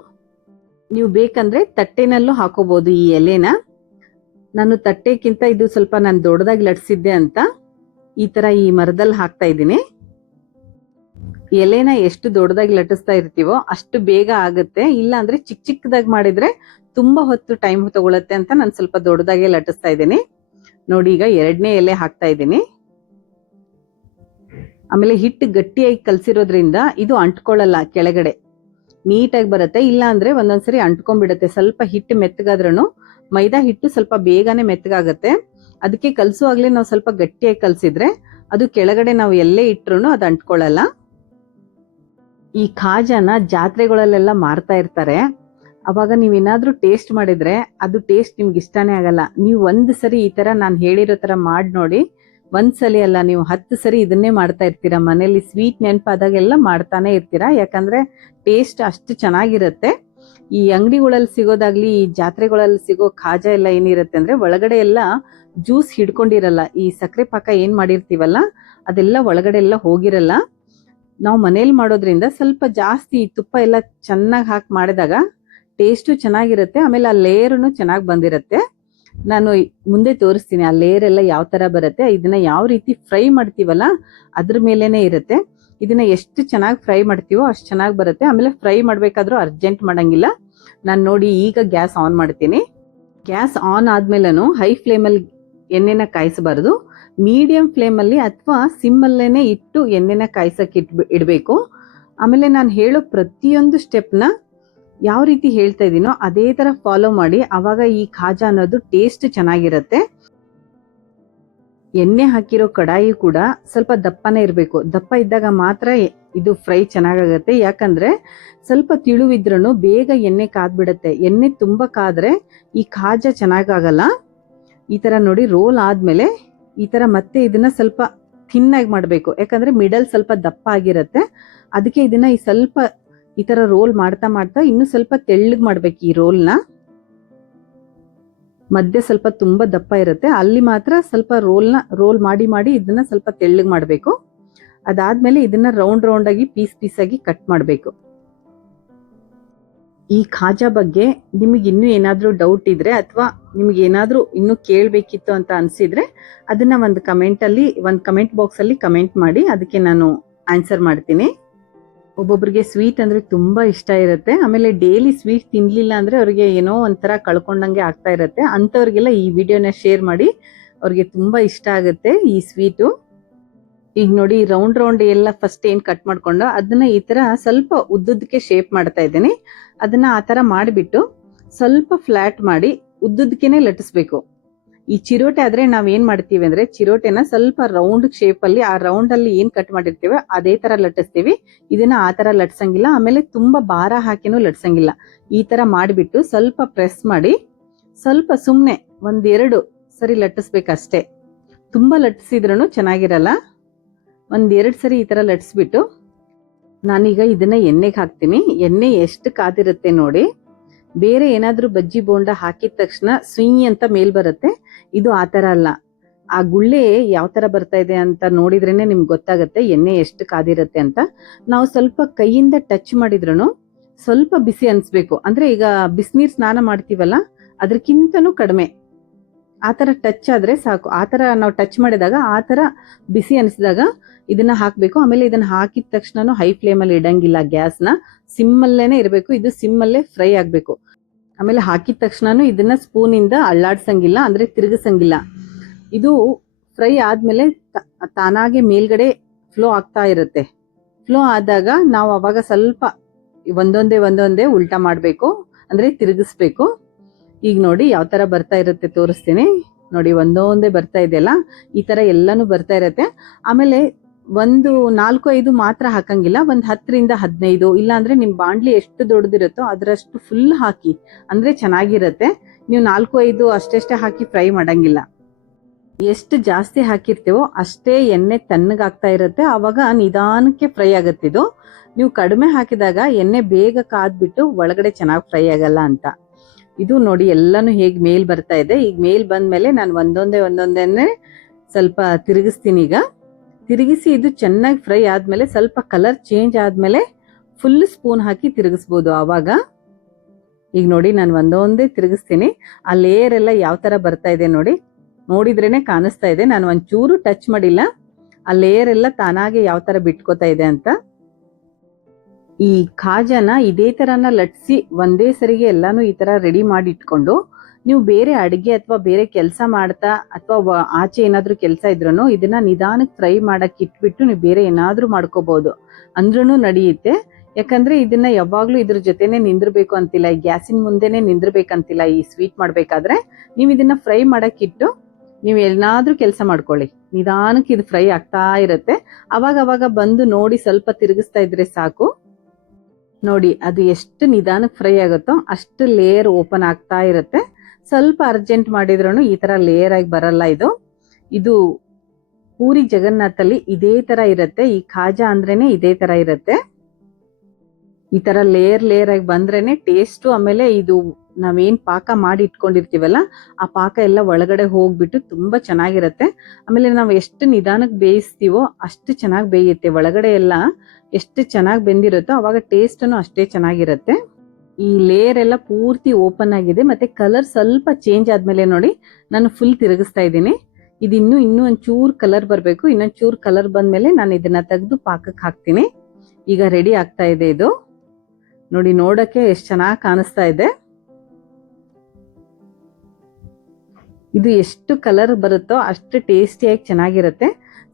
ನೀವು ಬೇಕಂದ್ರೆ ತಟ್ಟೆನಲ್ಲೂ ಹಾಕೋಬಹುದು ಈ ಎಲೆನ. ನಾನು ತಟ್ಟೆಕ್ಕಿಂತ ಇದು ಸ್ವಲ್ಪ ನಾನು ದೊಡ್ಡದಾಗಿ ಲಟ್ಸಿದ್ದೆ ಅಂತ ಈ ತರ ಈ ಮರದಲ್ಲಿ ಹಾಕ್ತಾ ಇದ್ದೀನಿ. ಎಲೆನ ಎಷ್ಟು ದೊಡ್ಡದಾಗಿ ಲಟ್ಟಿಸ್ತಾ ಇರ್ತೀವೋ ಅಷ್ಟು ಬೇಗ ಆಗುತ್ತೆ. ಇಲ್ಲ ಅಂದ್ರೆ ಚಿಕ್ಕದಾಗಿ ಮಾಡಿದ್ರೆ ತುಂಬಾ ಹೊತ್ತು ಟೈಮ್ ತಗೊಳತ್ತೆ ಅಂತ ನಾನು ಸ್ವಲ್ಪ ದೊಡ್ಡದಾಗೆ ಲಟ್ಟಿಸ್ತಾ ಇದ್ದೀನಿ. ನೋಡಿ ಈಗ 2ನೇ ಎಲೆ ಹಾಕ್ತಾ ಇದ್ದೀನಿ. ಆಮೇಲೆ ಹಿಟ್ಟು ಗಟ್ಟಿಯಾಗಿ ಕಲ್ಸಿರೋದ್ರಿಂದ ಇದು ಅಂಟ್ಕೊಳ್ಳಲ್ಲ, ಕೆಳಗಡೆ ನೀಟಾಗಿ ಬರುತ್ತೆ. ಇಲ್ಲ ಅಂದ್ರೆ ಒಂದೊಂದ್ಸರಿ ಅಂಟ್ಕೊಂಡ್ಬಿಡುತ್ತೆ. ಸ್ವಲ್ಪ ಹಿಟ್ಟು ಮೆತ್ತಗಾದ್ರೂ ಮೈದಾ ಹಿಟ್ಟು ಸ್ವಲ್ಪ ಬೇಗನೆ ಮೆತ್ತಗಾಗತ್ತೆ. ಅದಕ್ಕೆ ಕಲ್ಸುವಾಗ್ಲೇ ನಾವು ಸ್ವಲ್ಪ ಗಟ್ಟಿಯಾಗಿ ಕಲ್ಸಿದ್ರೆ ಅದು ಕೆಳಗಡೆ ನಾವು ಎಲ್ಲೇ ಇಟ್ರು ಅದು ಅಂಟ್ಕೊಳ್ಳಲ್ಲ. ಈ ಖಾಜಾನ ಜಾತ್ರೆಗಳಲ್ಲೆಲ್ಲ ಮಾರ್ತಾ ಇರ್ತಾರೆ. ಅವಾಗ ನೀವೇನಾದ್ರೂ ಟೇಸ್ಟ್ ಮಾಡಿದ್ರೆ ಅದು ಟೇಸ್ಟ್ ನಿಮ್ಗೆ ಇಷ್ಟಾನೇ ಆಗಲ್ಲ. ನೀವು 1 ಸರಿ ಈ ತರ ನಾನು ಹೇಳಿರೋ ತರ ಮಾಡಿ ನೋಡಿ. 1 ಸಲ ಅಲ್ಲ, ನೀವು 10 ಸರಿ ಇದನ್ನೇ ಮಾಡ್ತಾ ಇರ್ತೀರಾ ಮನೇಲಿ. ಸ್ವೀಟ್ ನೆನಪಾದಾಗೆಲ್ಲ ಮಾಡ್ತಾನೆ ಇರ್ತೀರಾ, ಯಾಕಂದ್ರೆ ಟೇಸ್ಟ್ ಅಷ್ಟು ಚೆನ್ನಾಗಿರುತ್ತೆ. ಈ ಅಂಗಡಿಗಳಲ್ಲಿ ಸಿಗೋದಾಗ್ಲಿ ಈ ಜಾತ್ರೆಗಳಲ್ಲಿ ಸಿಗೋ ಖಾಜಾ ಎಲ್ಲ ಏನಿರುತ್ತೆ ಅಂದ್ರೆ ಒಳಗಡೆ ಎಲ್ಲ ಜ್ಯೂಸ್ ಹಿಡ್ಕೊಂಡಿರಲ್ಲ. ಈ ಸಕ್ಕರೆ ಪಾಕ ಏನ್ ಮಾಡಿರ್ತೀವಲ್ಲ ಅದೆಲ್ಲ ಒಳಗಡೆ ಎಲ್ಲ ಹೋಗಿರಲ್ಲ. ನಾವು ಮನೇಲಿ ಮಾಡೋದ್ರಿಂದ ಸ್ವಲ್ಪ ಜಾಸ್ತಿ ತುಪ್ಪ ಎಲ್ಲ ಚೆನ್ನಾಗಿ ಹಾಕಿ ಮಾಡಿದಾಗ ಟೇಸ್ಟು ಚೆನ್ನಾಗಿರುತ್ತೆ. ಆಮೇಲೆ ಆ ಲೇಯರ್ನು ಚೆನ್ನಾಗಿ ಬಂದಿರುತ್ತೆ. ನಾನು ಮುಂದೆ ತೋರಿಸ್ತೀನಿ ಆ ಲೇಯರ್ ಎಲ್ಲ ಯಾವ ತರ ಬರುತ್ತೆ. ಇದನ್ನ ಯಾವ ರೀತಿ ಫ್ರೈ ಮಾಡ್ತೀವಲ್ಲ ಅದ್ರ ಮೇಲೇನೆ ಇರುತ್ತೆ. ಇದನ್ನ ಎಷ್ಟು ಚೆನ್ನಾಗಿ ಫ್ರೈ ಮಾಡ್ತೀವೋ ಅಷ್ಟು ಚೆನ್ನಾಗಿ ಬರುತ್ತೆ. ಆಮೇಲೆ ಫ್ರೈ ಮಾಡ್ಬೇಕಾದ್ರೂ ಅರ್ಜೆಂಟ್ ಮಾಡಂಗಿಲ್ಲ. ನಾನು ನೋಡಿ ಈಗ ಗ್ಯಾಸ್ ಆನ್ ಮಾಡ್ತೀನಿ. ಗ್ಯಾಸ್ ಆನ್ ಆದ್ಮೇಲೂ ಹೈ ಫ್ಲೇಮಲ್ಲಿ ಎಣ್ಣೆನ ಕಾಯಿಸಬಾರ್ದು. ಮೀಡಿಯಂ ಫ್ಲೇಮಲ್ಲಿ ಅಥವಾ ಸಿಮ್ಮಲ್ಲೇನೆ ಇಟ್ಟು ಎಣ್ಣೆನ ಕಾಯಿಸಕ್ಕೆ ಇಡಬೇಕು. ಆಮೇಲೆ ನಾನು ಹೇಳೋ ಪ್ರತಿಯೊಂದು ಸ್ಟೆಪ್ನ ಯಾವ ರೀತಿ ಹೇಳ್ತಾ ಇದ್ದೀನೋ ಅದೇ ತರ ಫಾಲೋ ಮಾಡಿ. ಆವಾಗ ಈ ಖಾಜಾ ಅನ್ನೋದು ಟೇಸ್ಟ್ ಚೆನ್ನಾಗಿರುತ್ತೆ. ಎಣ್ಣೆ ಹಾಕಿರೋ ಕಡಾಯಿ ಕೂಡ ಸ್ವಲ್ಪ ದಪ್ಪನೇ ಇರಬೇಕು. ದಪ್ಪ ಇದ್ದಾಗ ಮಾತ್ರ ಇದು ಫ್ರೈ ಚೆನ್ನಾಗಾಗತ್ತೆ. ಯಾಕಂದ್ರೆ ಸ್ವಲ್ಪ ತಿಳುವಿದ್ರೂ ಬೇಗ ಎಣ್ಣೆ ಕಾದ್ಬಿಡತ್ತೆ. ಎಣ್ಣೆ ತುಂಬಾ ಕಾದ್ರೆ ಈ ಖಾಜಾ ಚೆನ್ನಾಗಾಗಲ್ಲ. ಈ ತರ ನೋಡಿ ರೋಲ್ ಆದ್ಮೇಲೆ ಈ ತರ ಮತ್ತೆ ಇದನ್ನ ಸ್ವಲ್ಪ ಥಿನ್ನಾಗಿ ಮಾಡಬೇಕು. ಯಾಕಂದ್ರೆ ಮಿಡಲ್ ಸ್ವಲ್ಪ ದಪ್ಪ ಆಗಿರತ್ತೆ. ಅದಕ್ಕೆ ಇದನ್ನ ಸ್ವಲ್ಪ ಈ ತರ ರೋಲ್ ಮಾಡ್ತಾ ಮಾಡ್ತಾ ಇನ್ನು ಸ್ವಲ್ಪ ತೆಳ್ಳಗ್ ಮಾಡ್ಬೇಕು. ಈ ರೋಲ್ನ ಮಧ್ಯೆ ಸ್ವಲ್ಪ ತುಂಬಾ ದಪ್ಪ ಇರುತ್ತೆ, ಅಲ್ಲಿ ಮಾತ್ರ ಸ್ವಲ್ಪ ರೋಲ್ ಮಾಡಿ ಮಾಡಿ ಇದನ್ನ ಸ್ವಲ್ಪ ತೆಳ್ಳಗ್ ಮಾಡ್ಬೇಕು. ಅದಾದ್ಮೇಲೆ ಇದನ್ನ ರೌಂಡ್ ರೌಂಡ್ ಆಗಿ ಪೀಸ್ ಆಗಿ ಕಟ್ ಮಾಡ್ಬೇಕು. ಈ ಖಾಜಾ ಬಗ್ಗೆ ನಿಮಗೆ ಇನ್ನೂ ಏನಾದ್ರೂ ಡೌಟ್ ಇದ್ರೆ ಅಥವಾ ನಿಮ್ಗೆ ಏನಾದ್ರೂ ಇನ್ನೂ ಕೇಳ್ಬೇಕಿತ್ತು ಅಂತ ಅನ್ಸಿದ್ರೆ ಅದನ್ನ ಒಂದು ಕಮೆಂಟ್ ಬಾಕ್ಸ್ ಅಲ್ಲಿ ಕಮೆಂಟ್ ಮಾಡಿ, ಅದಕ್ಕೆ ನಾನು ಆನ್ಸರ್ ಮಾಡ್ತೀನಿ. ಒಬ್ಬೊಬ್ರಿಗೆ ಸ್ವೀಟ್ ಅಂದ್ರೆ ತುಂಬಾ ಇಷ್ಟ ಇರುತ್ತೆ. ಆಮೇಲೆ ಡೈಲಿ ಸ್ವೀಟ್ ತಿನ್ಲಿಲ್ಲ ಅಂದ್ರೆ ಅವ್ರಿಗೆ ಏನೋ ಒಂಥರ ಕಳ್ಕೊಂಡಂಗೆ ಆಗ್ತಾ ಇರುತ್ತೆ. ಅಂತವ್ರಿಗೆಲ್ಲ ಈ ವಿಡಿಯೋನ ಶೇರ್ ಮಾಡಿ, ಅವ್ರಿಗೆ ತುಂಬಾ ಇಷ್ಟ ಆಗುತ್ತೆ ಈ ಸ್ವೀಟು. ಈಗ ನೋಡಿ ರೌಂಡ್ ಎಲ್ಲ ಫಸ್ಟ್ ಏನ್ ಕಟ್ ಮಾಡ್ಕೊಂಡು ಅದನ್ನ ಈ ತರ ಸ್ವಲ್ಪ ಉದ್ದುದಕ್ಕೆ ಶೇಪ್ ಮಾಡ್ತಾ ಇದ್ದೀನಿ. ಅದನ್ನ ಆ ತರ ಮಾಡಿಬಿಟ್ಟು ಸ್ವಲ್ಪ ಫ್ಲಾಟ್ ಮಾಡಿ ಉದ್ದುದಕ್ಕೇನೆ ಲಟ್ಟಿಸ್ಬೇಕು. ಈ ಚಿರೋಟೆ ಆದ್ರೆ ನಾವ್ ಏನ್ ಮಾಡ್ತೀವಿ ಅಂದ್ರೆ ಚಿರೋಟೆನ ಸ್ವಲ್ಪ ರೌಂಡ್ ಶೇಪ್ ಅಲ್ಲಿ ಆ ರೌಂಡ್ ಅಲ್ಲಿ ಏನ್ ಕಟ್ ಮಾಡಿರ್ತೀವಿ ಅದೇ ತರ ಲಟ್ಟಿಸ್ತೀವಿ. ಇದನ್ನ ಆ ತರ ಲಟ್ಸಂಗಿಲ್ಲ. ಆಮೇಲೆ ತುಂಬಾ ಭಾರ ಹಾಕಿನೂ ಲಟ್ಸಂಗಿಲ್ಲ. ಈ ತರ ಮಾಡಿಬಿಟ್ಟು ಸ್ವಲ್ಪ ಪ್ರೆಸ್ ಮಾಡಿ ಸ್ವಲ್ಪ ಸುಮ್ನೆ 1-2 ಸರಿ ಲಟ್ಟಿಸ್ಬೇಕಷ್ಟೇ. ತುಂಬಾ ಲಟ್ಟಿಸಿದ್ರೂ ಚೆನ್ನಾಗಿರಲ್ಲ. 1-2 ಸರಿ ಈ ತರ ಲಟ್ಸ್ಬಿಟ್ಟು ನಾನೀಗ ಇದನ್ನ ಎಣ್ಣೆಗೆ ಹಾಕ್ತೀನಿ. ಎಣ್ಣೆ ಎಷ್ಟು ಕಾದಿರುತ್ತೆ ನೋಡಿ. ಬೇರೆ ಏನಾದ್ರೂ ಬಜ್ಜಿ ಬೋಂಡ ಹಾಕಿದ ತಕ್ಷಣ ಸುಯಿ ಅಂತ ಮೇಲ್ ಬರುತ್ತೆ. ಇದು ಆ ತರ ಅಲ್ಲ. ಆ ಗುಳ್ಳೆ ಯಾವ ತರ ಬರ್ತಾ ಇದೆ ಅಂತ ನೋಡಿದ್ರೇನೆ ನಿಮ್ಗೆ ಗೊತ್ತಾಗುತ್ತೆ ಎಣ್ಣೆ ಎಷ್ಟು ಕಾದಿರುತ್ತೆ ಅಂತ. ನಾವು ಸ್ವಲ್ಪ ಕೈಯಿಂದ ಟಚ್ ಮಾಡಿದ್ರು ಸ್ವಲ್ಪ ಬಿಸಿ ಅನ್ಸ್ಬೇಕು. ಅಂದ್ರೆ ಈಗ ಬಿಸಿನೀರ್ ಸ್ನಾನ ಮಾಡ್ತೀವಲ್ಲ ಅದಕ್ಕಿಂತನೂ ಕಡಿಮೆ ಆ ತರ ಟಚ್ ಆದ್ರೆ ಸಾಕು. ಆ ತರ ನಾವು ಟಚ್ ಮಾಡಿದಾಗ ಆ ತರ ಬಿಸಿ ಅನಿಸಿದಾಗ ಇದನ್ನ ಹಾಕ್ಬೇಕು. ಆಮೇಲೆ ಇದನ್ನ ಹಾಕಿದ ತಕ್ಷಣ ಹೈ ಫ್ಲೇಮ್ ಅಲ್ಲಿ ಇಡಂಗಿಲ್ಲ. ಗ್ಯಾಸ್ನ ಸಿಮ್ಮಲ್ಲೇನೆ ಇರಬೇಕು. ಇದು ಸಿಮ್ಮಲ್ಲೇ ಫ್ರೈ ಆಗ್ಬೇಕು. ಆಮೇಲೆ ಹಾಕಿದ ತಕ್ಷಣ ಇದನ್ನ ಸ್ಪೂನ್ ಇಂದ ಅಳ್ಳಾಡ್ಸಂಗಿಲ್ಲ, ಅಂದ್ರೆ ತಿರುಗಿಸಂಗಿಲ್ಲ. ಇದು ಫ್ರೈ ಆದ್ಮೇಲೆ ತಾನಾಗೆ ಮೇಲ್ಗಡೆ ಫ್ಲೋ ಆಗ್ತಾ ಇರುತ್ತೆ. ಫ್ಲೋ ಆದಾಗ ನಾವು ಅವಾಗ ಸ್ವಲ್ಪ ಒಂದೊಂದೇ ಉಲ್ಟಾ ಮಾಡ್ಬೇಕು, ಅಂದ್ರೆ ತಿರುಗಿಸ್ಬೇಕು. ಈಗ ನೋಡಿ ಯಾವ ತರ ಬರ್ತಾ ಇರುತ್ತೆ ತೋರಿಸ್ತೀನಿ ನೋಡಿ. ಒಂದೊಂದೇ ಬರ್ತಾ ಇದೆಯಲ್ಲ, ಈ ತರ ಎಲ್ಲಾನು ಬರ್ತಾ ಇರತ್ತೆ. ಆಮೇಲೆ 4-5 ಮಾತ್ರ ಹಾಕಂಗಿಲ್ಲ. 10-15, ಇಲ್ಲ ಅಂದ್ರೆ ನಿಮ್ ಬಾಂಡ್ಲಿ ಎಷ್ಟು ದೊಡ್ಡದಿರುತ್ತೋ ಅದರಷ್ಟು ಫುಲ್ ಹಾಕಿ, ಅಂದ್ರೆ ಚೆನ್ನಾಗಿರತ್ತೆ. ನೀವು 4-5 ಅಷ್ಟೆಷ್ಟೇ ಹಾಕಿ ಫ್ರೈ ಮಾಡಂಗಿಲ್ಲ. ಎಷ್ಟು ಜಾಸ್ತಿ ಹಾಕಿರ್ತೀವೋ ಅಷ್ಟೇ ಎಣ್ಣೆ ತಣ್ಣಗಾಗ್ತಾ ಇರುತ್ತೆ. ಆವಾಗ ನಿಧಾನಕ್ಕೆ ಫ್ರೈ ಆಗತ್ತಿದು. ನೀವು ಕಡಿಮೆ ಹಾಕಿದಾಗ ಎಣ್ಣೆ ಬೇಗ ಕಾದ್ಬಿಟ್ಟು ಒಳಗಡೆ ಚೆನ್ನಾಗಿ ಫ್ರೈ ಆಗಲ್ಲ ಅಂತ. ಇದು ನೋಡಿ ಎಲ್ಲಾನು ಹೇಗ್ ಮೇಲ್ ಬರ್ತಾ ಇದೆ. ಈಗ ಮೇಲ್ ಬಂದ್ಮೇಲೆ ನಾನು ಒಂದೊಂದೇ ಸ್ವಲ್ಪ ತಿರುಗಿಸ್ತೀನಿ. ಈಗ ತಿರುಗಿಸಿ ಇದು ಚೆನ್ನಾಗಿ ಫ್ರೈ ಆದ್ಮೇಲೆ ಸ್ವಲ್ಪ ಕಲರ್ ಚೇಂಜ್ ಆದ್ಮೇಲೆ ಫುಲ್ ಸ್ಪೂನ್ ಹಾಕಿ ತಿರುಗಿಸ್ಬೋದು ಆವಾಗ. ಈಗ ನೋಡಿ ನಾನು ಒಂದೊಂದೇ ತಿರುಗಿಸ್ತೀನಿ. ಆ ಲೇಯರ್ ಎಲ್ಲ ಯಾವ ತರ ಬರ್ತಾ ಇದೆ ನೋಡಿ, ನೋಡಿದ್ರೇನೆ ಕಾಣಿಸ್ತಾ ಇದೆ. ನಾನು ಒಂಚೂರು ಟಚ್ ಮಾಡಿಲ್ಲ. ಆ ಲೇಯರ್ ಎಲ್ಲ ತಾನಾಗೆ ಯಾವ ತರ ಬಿಟ್ಕೋತಾ ಇದೆ ಅಂತ. ಈ ಖಾಜಾನ ಇದೇ ತರನ ಲಟ್ಸಿ ಒಂದೇ ಸರಿಗೆ ಎಲ್ಲಾನು ಈ ತರ ರೆಡಿ ಮಾಡಿ ಇಟ್ಕೊಂಡು ನೀವು ಬೇರೆ ಅಡಿಗೆ ಅಥವಾ ಬೇರೆ ಕೆಲಸ ಮಾಡ್ತಾ ಅಥವಾ ಆಚೆ ಏನಾದ್ರೂ ಕೆಲಸ ಇದ್ರೂ ಇದನ್ನ ನಿಧಾನಕ್ಕೆ ಫ್ರೈ ಮಾಡಕ್ ಇಟ್ಬಿಟ್ಟು ನೀವು ಬೇರೆ ಏನಾದ್ರೂ ಮಾಡ್ಕೋಬಹುದು ಅಂದ್ರೂ ನಡೆಯುತ್ತೆ. ಯಾಕಂದ್ರೆ ಇದನ್ನ ಯಾವಾಗ್ಲೂ ಇದ್ರ ಜೊತೆನೆ ನಿಂದಿರ್ಬೇಕು ಅಂತಿಲ್ಲ, ಈ ಗ್ಯಾಸಿನ ಮುಂದೆನೆ ನಿಂದಿರ್ಬೇಕಂತಿಲ್ಲ. ಈ ಸ್ವೀಟ್ ಮಾಡ್ಬೇಕಾದ್ರೆ ನೀವು ಇದನ್ನ ಫ್ರೈ ಮಾಡಕ್ ಇಟ್ಟು ನೀವು ಏನಾದ್ರೂ ಕೆಲಸ ಮಾಡ್ಕೊಳ್ಳಿ, ನಿಧಾನಕ್ಕೆ ಇದು ಫ್ರೈ ಆಗ್ತಾ ಇರುತ್ತೆ. ಅವಾಗ ಬಂದು ನೋಡಿ ಸ್ವಲ್ಪ ತಿರುಗಿಸ್ತಾ ಇದ್ರೆ ಸಾಕು. ನೋಡಿ ಅದು ಎಷ್ಟು ನಿಧಾನಕ್ಕೆ ಫ್ರೈ ಆಗುತ್ತೋ ಅಷ್ಟು ಲೇಯರ್ ಓಪನ್ ಆಗ್ತಾ ಇರುತ್ತೆ. ಸ್ವಲ್ಪ ಅರ್ಜೆಂಟ್ ಮಾಡಿದ್ರು ಈ ತರ ಲೇಯರ್ ಆಗಿ ಬರಲ್ಲ. ಇದು ಪೂರಿ ಜಗನ್ನಾಥಲ್ಲಿ ಇದೇ ತರ ಇರುತ್ತೆ. ಈ ಖಾಜಾ ಅಂದ್ರೇನೆ ಇದೇ ತರ ಇರುತ್ತೆ. ಈ ತರ ಲೇಯರ್ ಆಗಿ ಬಂದ್ರೇನೆ ಟೇಸ್ಟ್. ಆಮೇಲೆ ಇದು ನಾವೇನ್ ಪಾಕ ಮಾಡಿ ಇಟ್ಕೊಂಡಿರ್ತೀವಲ್ಲ ಆ ಪಾಕ ಎಲ್ಲ ಒಳಗಡೆ ಹೋಗ್ಬಿಟ್ಟು ತುಂಬಾ ಚೆನ್ನಾಗಿರುತ್ತೆ. ಆಮೇಲೆ ನಾವು ಎಷ್ಟು ನಿಧಾನಕ್ಕೆ ಬೇಯಿಸ್ತೀವೋ ಅಷ್ಟು ಚೆನ್ನಾಗಿ ಬೇಯುತ್ತೆ. ಒಳಗಡೆ ಎಲ್ಲ ಎಷ್ಟು ಚೆನ್ನಾಗಿ ಬೆಂದಿರುತ್ತೋ ಅವಾಗ ಟೇಸ್ಟ್ನು ಅಷ್ಟೇ ಚೆನ್ನಾಗಿರುತ್ತೆ. ಈ ಲೇಯರ್ ಎಲ್ಲ ಪೂರ್ತಿ ಓಪನ್ ಆಗಿದೆ, ಮತ್ತೆ ಕಲರ್ ಸ್ವಲ್ಪ ಚೇಂಜ್ ಆದ್ಮೇಲೆ ನೋಡಿ ನಾನು ಫುಲ್ ತಿರುಗಿಸ್ತಾ ಇದ್ದೀನಿ. ಇದು ಇನ್ನೂ ಒಂಚೂರು ಕಲರ್ ಬರಬೇಕು. ಇನ್ನೊಂಚೂರು ಕಲರ್ ಬಂದ್ಮೇಲೆ ನಾನು ಇದನ್ನ ತೆಗೆದು ಪಾಕಕ್ಕೆ ಹಾಕ್ತೀನಿ. ಈಗ ರೆಡಿ ಆಗ್ತಾ ಇದೆ ಇದು. ನೋಡಿ, ನೋಡಕ್ಕೆ ಎಷ್ಟು ಚೆನ್ನಾಗಿ ಕಾಣಿಸ್ತಾ ಇದೆ. ಇದು ಎಷ್ಟು ಕಲರ್ ಬರುತ್ತೋ ಅಷ್ಟು ಟೇಸ್ಟಿಯಾಗಿ ಚೆನ್ನಾಗಿರುತ್ತೆ.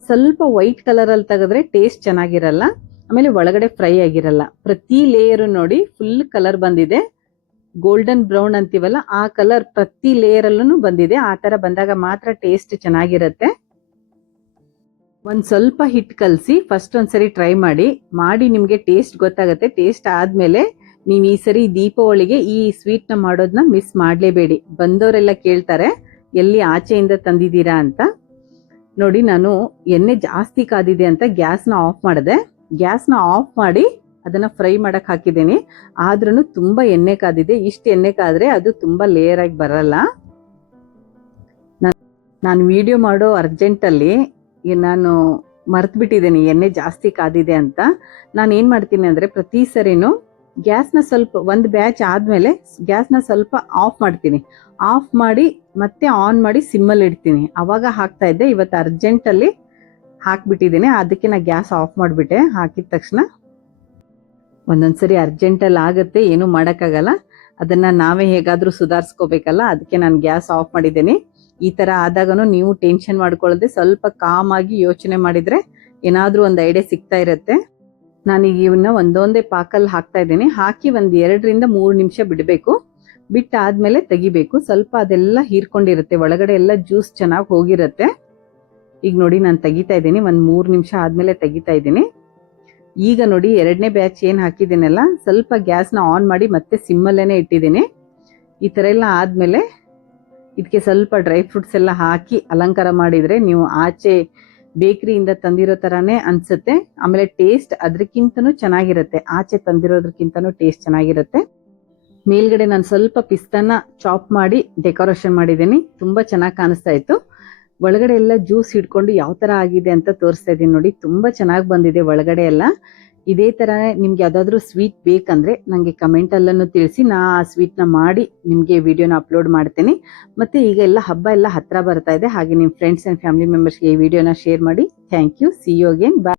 ಸ್ವಲ್ಪ ವೈಟ್ ಕಲರ್ ಅಲ್ಲಿ ತೆಗೆದ್ರೆ ಟೇಸ್ಟ್ ಚೆನ್ನಾಗಿರಲ್ಲ, ಆಮೇಲೆ ಒಳಗಡೆ ಫ್ರೈ ಆಗಿರಲ್ಲ. ಪ್ರತಿ ಲೇಯರ್ ನೋಡಿ ಫುಲ್ ಕಲರ್ ಬಂದಿದೆ. ಗೋಲ್ಡನ್ ಬ್ರೌನ್ ಅಂತೀವಲ್ಲ ಆ ಕಲರ್ ಪ್ರತಿ ಲೇಯರ್ ಅಲ್ಲೂ ಬಂದಿದೆ. ಆ ತರ ಬಂದಾಗ ಮಾತ್ರ ಟೇಸ್ಟ್ ಚೆನ್ನಾಗಿರುತ್ತೆ. ಒಂದ್ ಸ್ವಲ್ಪ ಹಿಟ್ಟು ಕಲಸಿ ಫಸ್ಟ್ ಒಂದ್ಸರಿ ಟ್ರೈ ಮಾಡಿ ನಿಮ್ಗೆ ಟೇಸ್ಟ್ ಗೊತ್ತಾಗತ್ತೆ. ಟೇಸ್ಟ್ ಆದ್ಮೇಲೆ ನೀವು ಈ ಸರಿ ದೀಪಾವಳಿಗೆ ಈ ಸ್ವೀಟ್ ನ ಮಾಡೋದನ್ನ ಮಿಸ್ ಮಾಡ್ಲೇಬೇಡಿ. ಬಂದವರೆಲ್ಲ ಕೇಳ್ತಾರೆ ಎಲ್ಲಿ ಆಚೆಯಿಂದ ತಂದಿದ್ದೀರಾ ಅಂತ. ನೋಡಿ, ನಾನು ಎಣ್ಣೆ ಜಾಸ್ತಿ ಕಾದಿದೆ ಅಂತ ಗ್ಯಾಸ್ನ ಆಫ್ ಮಾಡಿದೆ. ಗ್ಯಾಸ್ನ ಆಫ್ ಮಾಡಿ ಅದನ್ನ ಫ್ರೈ ಮಾಡಕ್ ಹಾಕಿದ್ದೀನಿ. ಆದ್ರೂ ತುಂಬಾ ಎಣ್ಣೆ ಕಾದಿದೆ. ಇಷ್ಟು ಎಣ್ಣೆ ಕಾದ್ರೆ ಅದು ತುಂಬಾ ಲೇಯರ್ ಆಗಿ ಬರಲ್ಲ. ನಾನು ವಿಡಿಯೋ ಮಾಡೋ ಅರ್ಜೆಂಟ್ ಅಲ್ಲಿ ನಾನು ಮರ್ತ್ ಬಿಟ್ಟಿದ್ದೀನಿ ಎಣ್ಣೆ ಜಾಸ್ತಿ ಕಾದಿದೆ ಅಂತ. ನಾನು ಏನ್ ಮಾಡ್ತೀನಿ ಅಂದ್ರೆ ಪ್ರತಿ ಸರಿನೂ ಗ್ಯಾಸ್ನ ಸ್ವಲ್ಪ ಒಂದು ಬ್ಯಾಚ್ ಆದ್ಮೇಲೆ ಗ್ಯಾಸ್ನ ಸ್ವಲ್ಪ ಆಫ್ ಮಾಡ್ತೀನಿ. ಆಫ್ ಮಾಡಿ ಮತ್ತೆ ಆನ್ ಮಾಡಿ ಸಿಮ್ಮಲ್ಲಿ ಇಡ್ತೀನಿ. ಅವಾಗ ಹಾಕ್ತಾ ಇದ್ದೆ. ಇವತ್ತು ಅರ್ಜೆಂಟ್ ಅಲ್ಲಿ ಹಾಕ್ಬಿಟ್ಟಿದ್ದೀನಿ, ಅದಕ್ಕೆ ನಾ ಗ್ಯಾಸ್ ಆಫ್ ಮಾಡಿಬಿಟ್ಟೆ. ಹಾಕಿದ ತಕ್ಷಣ ಒಂದೊಂದ್ಸರಿ ಅರ್ಜೆಂಟಲ್ಲಿ ಆಗುತ್ತೆ, ಏನೂ ಮಾಡೋಕ್ಕಾಗಲ್ಲ. ಅದನ್ನ ನಾವೇ ಹೇಗಾದ್ರೂ ಸುಧಾರಿಸ್ಕೋಬೇಕಲ್ಲ, ಅದಕ್ಕೆ ನಾನು ಗ್ಯಾಸ್ ಆಫ್ ಮಾಡಿದ್ದೀನಿ. ಈ ತರ ಆದಾಗನು ನೀವು ಟೆನ್ಷನ್ ಮಾಡ್ಕೊಳ್ಳದೆ ಸ್ವಲ್ಪ ಕಾಮ್ ಆಗಿ ಯೋಚನೆ ಮಾಡಿದ್ರೆ ಏನಾದ್ರೂ ಒಂದು ಐಡಿಯಾ ಸಿಗ್ತಾ ಇರುತ್ತೆ. ನಾನೀಗ ಇವನ್ನ ಒಂದೊಂದೇ ಪಾಕಲ್ಲಿ ಹಾಕ್ತಾ ಇದ್ದೀನಿ. ಹಾಕಿ ಒಂದ್ 2-3 ನಿಮಿಷ ಬಿಡಬೇಕು. ಬಿಟ್ಟಾದ್ಮೇಲೆ ತೆಗಿಬೇಕು. ಸ್ವಲ್ಪ ಅದೆಲ್ಲ ಹೀರ್ಕೊಂಡಿರುತ್ತೆ, ಒಳಗಡೆ ಎಲ್ಲ ಜ್ಯೂಸ್ ಚೆನ್ನಾಗಿ ಹೋಗಿರುತ್ತೆ. ಈಗ ನೋಡಿ ನಾನು ತೆಗಿತಾ ಇದ್ದೀನಿ. ಒಂದ್ 3 ನಿಮಿಷ ಆದ್ಮೇಲೆ ತೆಗಿತಾ ಇದ್ದೀನಿ. ಈಗ ನೋಡಿ 2ನೇ ಬ್ಯಾಚ್ ಏನ್ ಹಾಕಿದ್ದೀನಲ್ಲ, ಸ್ವಲ್ಪ ಗ್ಯಾಸ್ನ ಆನ್ ಮಾಡಿ ಮತ್ತೆ ಸಿಮ್ಮಲ್ಲೇನೆ ಇಟ್ಟಿದ್ದೀನಿ. ಈ ತರ ಎಲ್ಲ ಆದ್ಮೇಲೆ ಇದಕ್ಕೆ ಸ್ವಲ್ಪ ಡ್ರೈ ಫ್ರೂಟ್ಸ್ ಎಲ್ಲ ಹಾಕಿ ಅಲಂಕಾರ ಮಾಡಿದ್ರೆ ನೀವು ಆಚೆ ಬೇಕರಿಯಿಂದ ತಂದಿರೋ ತರಾನೇ ಅನ್ಸುತ್ತೆ. ಆಮೇಲೆ ಟೇಸ್ಟ್ ಅದಕ್ಕಿಂತನೂ ಚೆನ್ನಾಗಿರುತ್ತೆ, ಆಚೆ ತಂದಿರೋದಕ್ಕಿಂತನೂ ಟೇಸ್ಟ್ ಚೆನ್ನಾಗಿರುತ್ತೆ. ಮೇಲ್ಗಡೆ ನಾನು ಸ್ವಲ್ಪ ಪಿಸ್ತಾನ ಚಾಪ್ ಮಾಡಿ ಡೆಕೋರೇಷನ್ ಮಾಡಿದ್ದೀನಿ. ತುಂಬಾ ಚೆನ್ನಾಗಿ ಕಾಣಿಸ್ತಾ ಇತ್ತು. ಒಳಗಡೆ ಎಲ್ಲ ಜ್ಯೂಸ್ ಹಿಡ್ಕೊಂಡು ಯಾವ ತರ ಆಗಿದೆ ಅಂತ ತೋರಿಸ್ತಾ ಇದ್ದೀನಿ. ನೋಡಿ, ತುಂಬಾ ಚೆನ್ನಾಗಿ ಬಂದಿದೆ ಒಳಗಡೆ ಎಲ್ಲ. ಇದೇ ತರ ನಿಮ್ಗೆ ಯಾವ್ದಾದ್ರು ಸ್ವೀಟ್ ಬೇಕಂದ್ರೆ ನಂಗೆ ಕಮೆಂಟ್ ಅಲ್ಲೂ ತಿಳಿಸಿ. ನಾ ಆ ಸ್ವೀಟ್ ನ ಮಾಡಿ ನಿಮ್ಗೆ ವಿಡಿಯೋನ ಅಪ್ಲೋಡ್ ಮಾಡ್ತೀನಿ. ಮತ್ತೆ ಈಗ ಎಲ್ಲ ಹಬ್ಬ ಎಲ್ಲ ಹತ್ರ ಬರ್ತಾ ಇದೆ. ಹಾಗೆ ನಿಮ್ ಫ್ರೆಂಡ್ಸ್ ಅಂಡ್ ಫ್ಯಾಮಿಲಿ ಮೆಂಬರ್ಸ್ಗೆ ಈ ವಿಡಿಯೋನ ಶೇರ್ ಮಾಡಿ. Thank you. See you again. Bye.